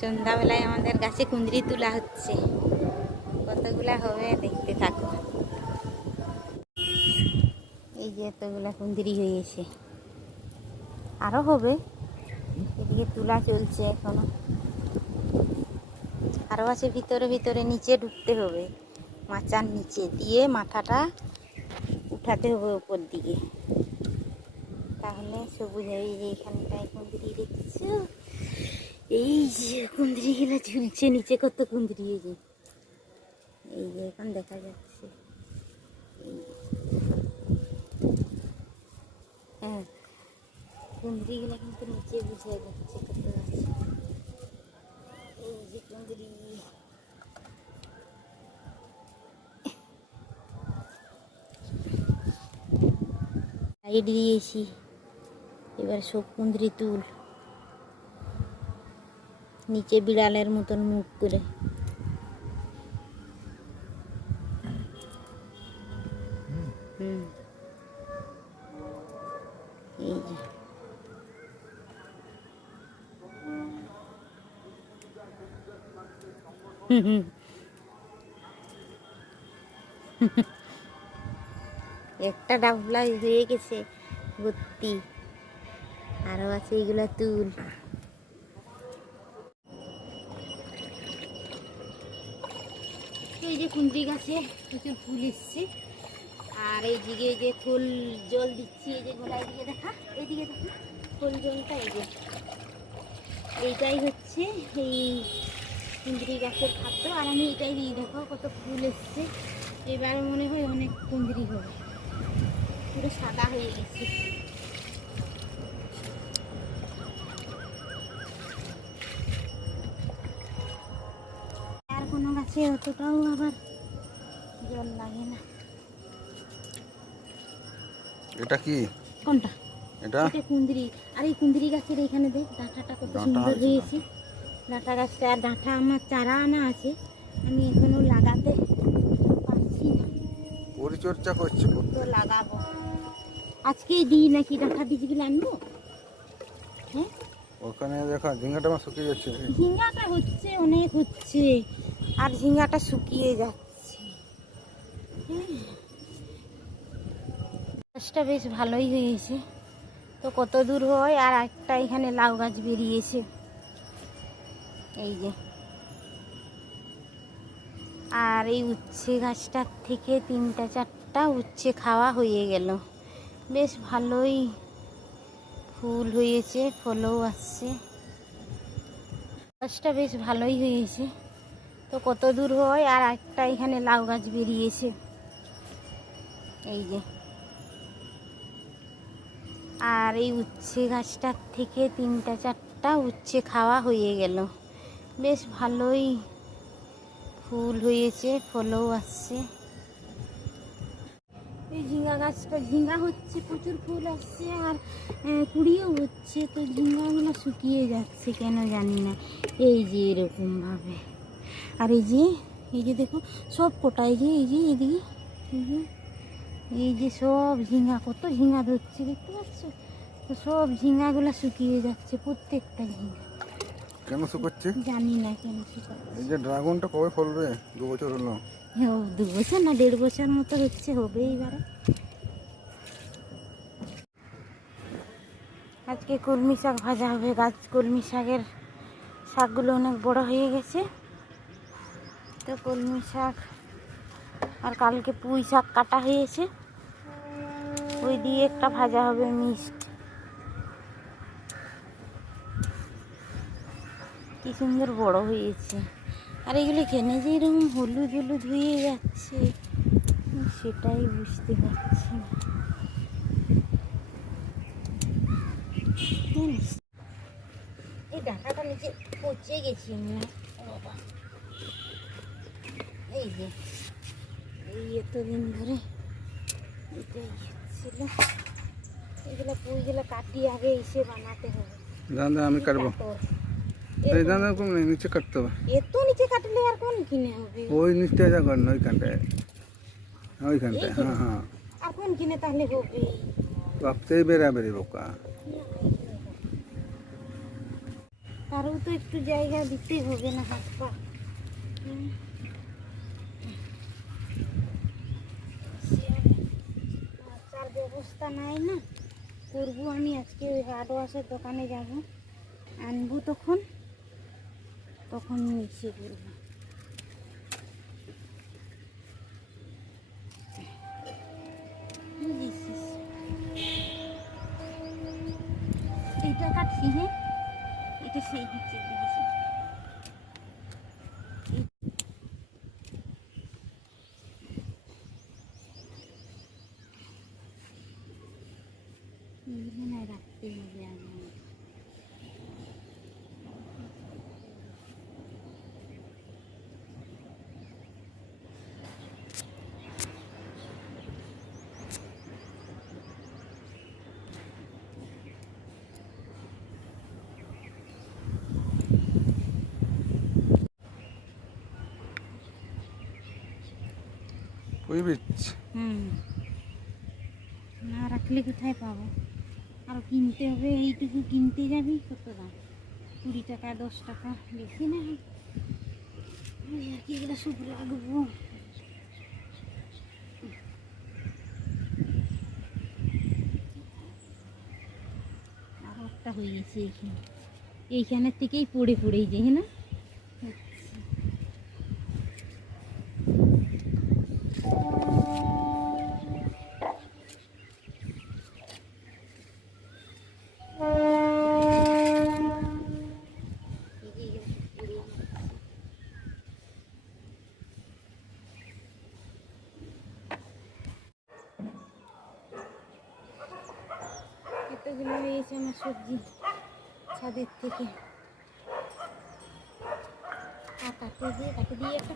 সন্ধ্যাবেলায় আমাদের গাছে কুঁদরি তোলা হচ্ছে। কতগুলা হবে দেখতে থাকো। এই যে এতগুলা কুঁদরি হয়েছে। আরও হবে। এদিকে তোলা চলছে এখনও। আরও আছে ভিতরে ভিতরে নিচে ঢুকতে হবে। মাচার নিচে দিয়ে মাথাটা উঠাতে হবে উপর দিকে। তাহলে সবুজ এই যে এখানটায় কুঁদরি দেখছ? এই যে কুঁদরিগুলো ঝুলছে নিচে কত এই যে। এই যে এখন দেখা যাচ্ছে। হ্যাঁ কিন্তু নিচে বুঝে যাচ্ছে কত দিয়েছি এবার সব কুঁদরি তুল। নিচে বিড়ালের মতন মুখ করে। হুম একটা ডাবলা হয়ে গেছে, ভর্তি। আরও আছে এগুলো তুল। এই যে কুন্দ্রি গাছে প্রচুর ফুল এসছে। আর এই দিকে যে ফুল জল দিচ্ছি, এই যে গোলায় দিকে দেখা, এইদিকে দেখা, ফুল জলটা এই যে। এইটাই হচ্ছে এই কুন্দ্রি গাছের খাদ্য। আর আমি এটাই দিই, দেখো কত ফুল এসছে। এবারে মনে হয় অনেক কুন্দ্রি হবে। পুরো সাদা হয়ে গেছে। অতটাও জল লাগে না। এটা কি? কোনটা? এটা? এটা কুন্দ্রি আর এই কুন্দ্রি গাছের এখানে দেখ ডাঁটাটা কত সুন্দর হয়েছে। ডাঁটা গাছটা আর ডাঁটা আমার চারা আনা আছে। আমি এখনও লাগাতে পারছি না। পরিচর্যা করছে তো লাগাবো। আজকেই দিই নাকি ডাঁটা বীজগুলো আনব? হ্যাঁ? ওখানে দেখা ঝিঙ্গাটা আমার শুকিয়ে যাচ্ছে। ঝিঙ্গাটা হচ্ছে অনেক হচ্ছে। আর ঝিঙ্গাটা শুকিয়ে যাচ্ছে। গাছটা বেশ ভালোই হয়েছে। তো কত দূর হয় আর একটা এখানে লাউ গাছ বেরিয়েছে। এই যে। আর এই উচ্ছে গাছটার থেকে তিনটা চারটা উচ্ছে খাওয়া হয়ে গেল। বেশ ভালোই ফুল হয়েছে, ফলও আসছে। গাছটা বেশ ভালোই হয়েছে। তো কত দূর হয় আর একটা এখানে লাউ গাছ বেরিয়েছে। এই যে। আর এই উচ্ছে গাছটার থেকে তিনটা চারটা উচ্ছে খাওয়া হয়ে গেল। বেশ ভালোই ফুল হয়েছে, ফলও আসছে। এই ঝিঙ্গা গাছটা ঝিঙ্গা হচ্ছে, প্রচুর ফুল আসছে আর কুড়িও হচ্ছে। তো ঝিঙ্গাগুলো শুকিয়ে যাচ্ছে কেন জানি না। এই যে এরকম ভাবে আর এই যে এই যে দেখো সব কোটা এই যে এই যে এদিকে এই যে এই যে সব ঝিঙ্গা কত ঝিঙ্গা ধরছে দেখতে পাচ্ছ? তো সব ঝিঙ্গাগুলো শুকিয়ে যাচ্ছে প্রত্যেকটা ঝিঙ্গা কেন শুকোচ্ছে? জানি না কেন শুকাচ্ছে। এই যে ড্রাগনটা কবে ফলবে? দু বছর হলো। ও দু বছর না দেড় বছর মতো হচ্ছে হবে এইবারে আজকে কলমি শাক ভাজা হবে গাছ কলমি শাকের শাকগুলো অনেক বড় হয়ে গেছে। তো কলমি শাক আর কালকে পুঁই শাক কাটা হয়েছে। ওই দিয়ে একটা ভাজা হবে মিষ্টি। কি সুন্দর বড় হয়েছে। আর এগুলো কেনে যে এরকম হলুদ হলুদ হয়ে যাচ্ছে? সেটাই বুঝতে পারছি এই ডাটাটা নিচে পচে গেছি না বাবা এই যে এই এতদিন ধরে এটাই ছিল এগুলো পুইগুলো কাটিয়ে আগে এসে বানাতে হবে দাদা দাদা আমি কাটবো তারপর এই দাদা কম নেই নিচে কাটতে হবে এত নিচে কাটলে আর কোন কিনে হবে ওই নিচটা যা কর না ওইখানটায় ওইখানটায় হ্যাঁ হ্যাঁ আর কোন কিনে তাহলে হবে কাঁপতেই বেড়াবে রে বোকা তারও তো একটু জায়গা দিতে হবে না হাত পা হুম। সে আর ব্যবস্থা নাই না। করব আমি আজকে ওই হাট ওয়াশের দোকানে যাব। আনব তখন। তখন মিশে করব। এইটা কাটছি হ্যাঁ এটা সেই দিচ্ছে দিয়েছি এখানে রাখতে হবে আগে ওই বীজ হুম। না রাখলে কোথায় পাবো? আর কিনতে হবে, এইটুকু কিনতে যাবি কত দাম কুড়ি টাকা, দশ টাকা, বেশি না। এগুলো সব লাগবো হয়ে গেছে এইখানে এইখানের থেকেই পড়ে পড়েই যে হ্যাঁ না এই যে এগুলো সব পড়ে যাচ্ছে। এতগুলো রয়েছে আমার সবজি ছাদের থেকে। কাটে দিয়ে কাটে দিয়ে একটা